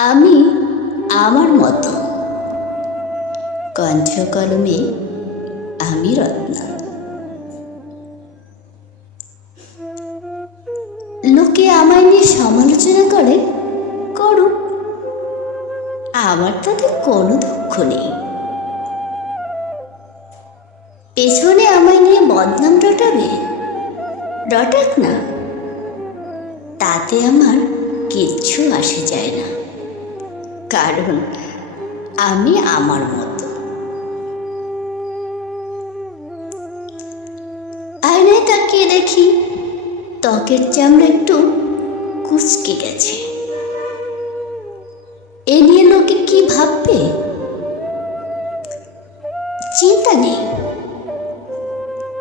আমি আমার মতো। কণ্ঠ কলমে আমি রত্না। লোকে আমায় নিয়ে সমালোচনা করে, করুক। আমার তাতে কোনো দুঃখ নেই। পেছনে আমায় নিয়ে বদনাম রটাবে? রটাক না। তাতে আমার কিচ্ছু আসে যায় না। কারণ আমি আমার মতো। আয়নায় তাকিয়ে দেখি ত্বকের চামড়া একটু কুচকে গেছে। এ নিয়ে লোকে কি ভাববে? চিন্তা নেই।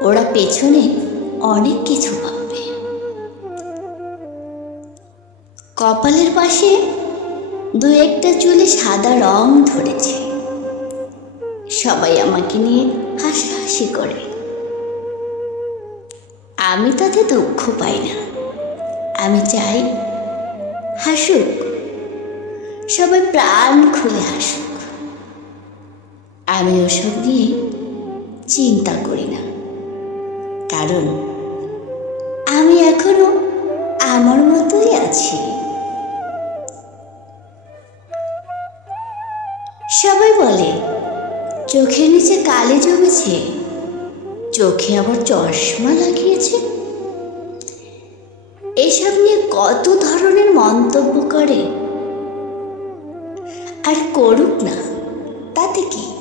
ওরা পেছনে অনেক কিছু ভাববে। কপালের পাশে দু একটা চুলে সাদা রং ধরেছে। সবাই আমাকে নিয়ে হাসাহাসি করে। আমি তাতে দুঃখ পাই না। আমি চাই হাসুক। সবাই প্রাণ খুলে হাসুক। আমি ওসব নিয়ে চিন্তা করি না। কারণ আমি এখনও আমার মতোই আছি। সবাই বলে, চোখের নিচে কালি জমেছে, চোখে আবার চশমা লাগিয়েছে? এসব নিয়ে কত ধরনের মন্তব্য করে। আর করুক না, তাতে কি?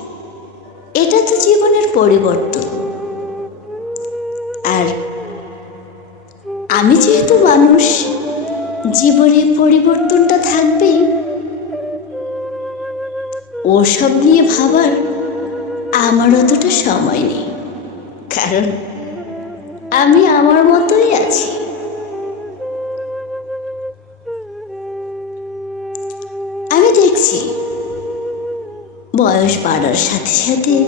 এটা তো জীবনের পরিবর্তন। আর আমি যেহেতু মানুষ, জীবনে পরিবর্তনটা থাকবেই। ওসব নিয়ে ভাবার আমার অতটা সময় নেই। কারণ আমি আমার মতোই আছি। আমি দেখছি বয়স বাড়ার সাথে সাথে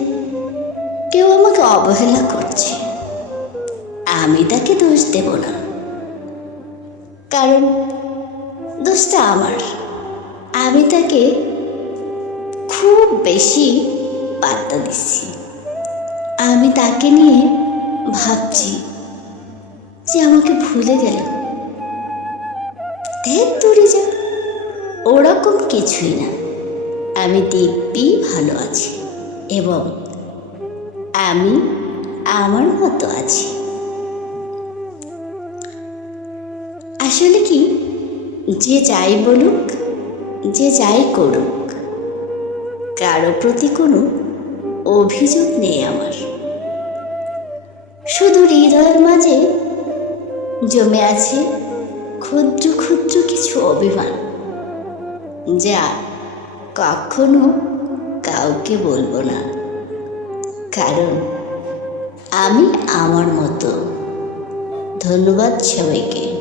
কেউ আমাকে অবহেলা করছে। আমি তাকে দোষ দেব না। কারণ দোষটা আমার। আমি তাকে খুব বেশি পাত্তা দিচ্ছি। আমি তাকে নিয়ে ভাবছি যে আমাকে ভুলে গেল। দেখ দূরে যা ওরকম কিছুই না। আমি দিব্যি ভালো আছি এবং আমি আমার মতো আছি। আসলে কি? যে যাই বলুক, যে যাই করুক কারও প্রতি কোনো অভিযোগ নেই আমার। শুধু হৃদয়ের মাঝে জমে আছে ক্ষুদ্র ক্ষুদ্র কিছু অভিমান, যা কখনো কাউকে বলব না। কারণ আমি আমার মতো। ধন্যবাদ সবাইকে।